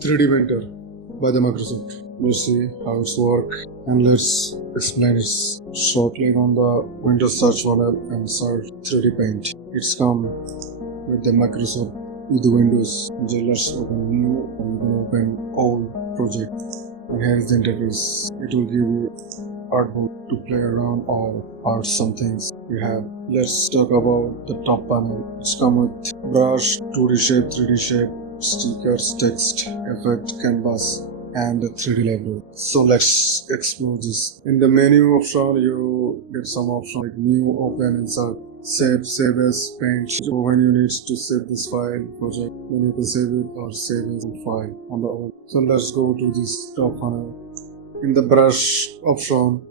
3D Painter by the Microsoft. You see how it's work, and let's explain it shortly. On the Windows search panel and search 3D Paint. It's come with the Microsoft with the Windows. So let's open new, or you can open old project. And here is the interface. It will give you artboard to play around or art some things you have. Let's talk about the top panel. It's come with brush, 2D shape, 3D shape, stickers, text, effect, canvas, and the 3D label. So let's explore this. In the menu option, you get some option like new, open, insert, save as, paint. So when you need to save this file project, then you can save it or save as a file on the old. So let's go to this top panel. In the brush option,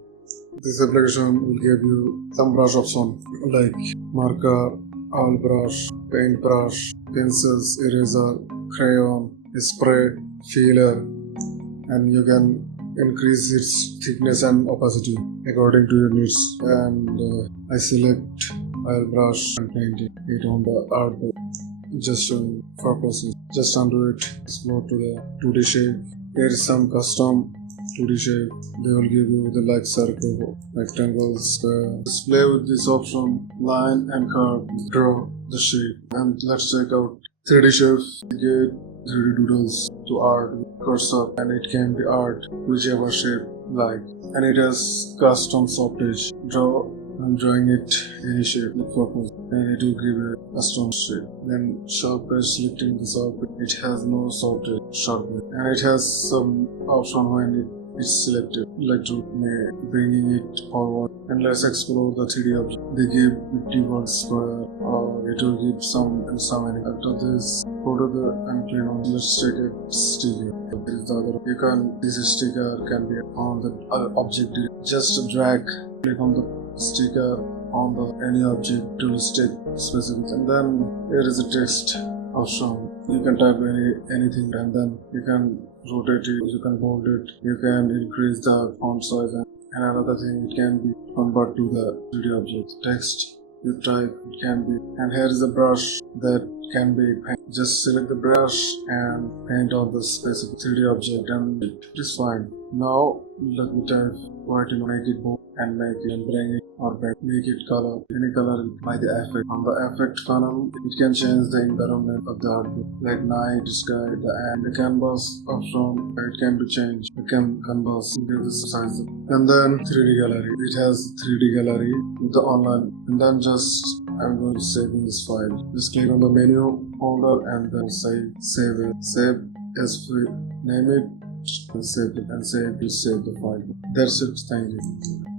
this application will give you some brush option like marker, owl brush, paint brush, pencils, eraser, crayon, spray, feeler, and you can increase its thickness and opacity according to your needs. And I select oil brush and paint it on the artboard just for process. Just undo it, explore to the 2D shape. Here is some custom 2D shape. They will give you the like circle, rectangle, square. Just play with this option, line and curve, draw the shape. And let's check out 3D shape. Get 3D doodles to art cursor, and it can be art whichever shape like. And it has custom soft edge. Draw. I'm drawing it any shape with purpose, and it will give a custom shape. Then sharp edge, selecting the sharp edge. It has no soft edge, sharp edge, and it has some option when it's selected, like to bringing it forward. And let's explore the 3D object. They give 50 words square, or it will give some many. After this, go to the and clean on. Let's check it sticker. This is the other. This sticker can be on the object. Just drag, click on the sticker on the any object to stick specific, and then here is a text option. You can type anything, and then you can rotate it, you can bold it, you can increase the font size, and another thing, it can be convert to the 3D object. Text you type, it can be. And here is a brush that can be paint. Just select the brush and paint on the specific 3D object, and it is fine. Now let me type what to make it bold and make it and bring it or make it color, any color by the effect. On the effect panel, it can change the environment of the artwork like night, sky, and the canvas option. It can be changed. The canvas, give the size, and then 3D gallery. It has 3D gallery with the online, and then I'm going to save this file. Just click on the menu folder and then save it. Save as we name it, and save it, and save the file. That's it. Thank you.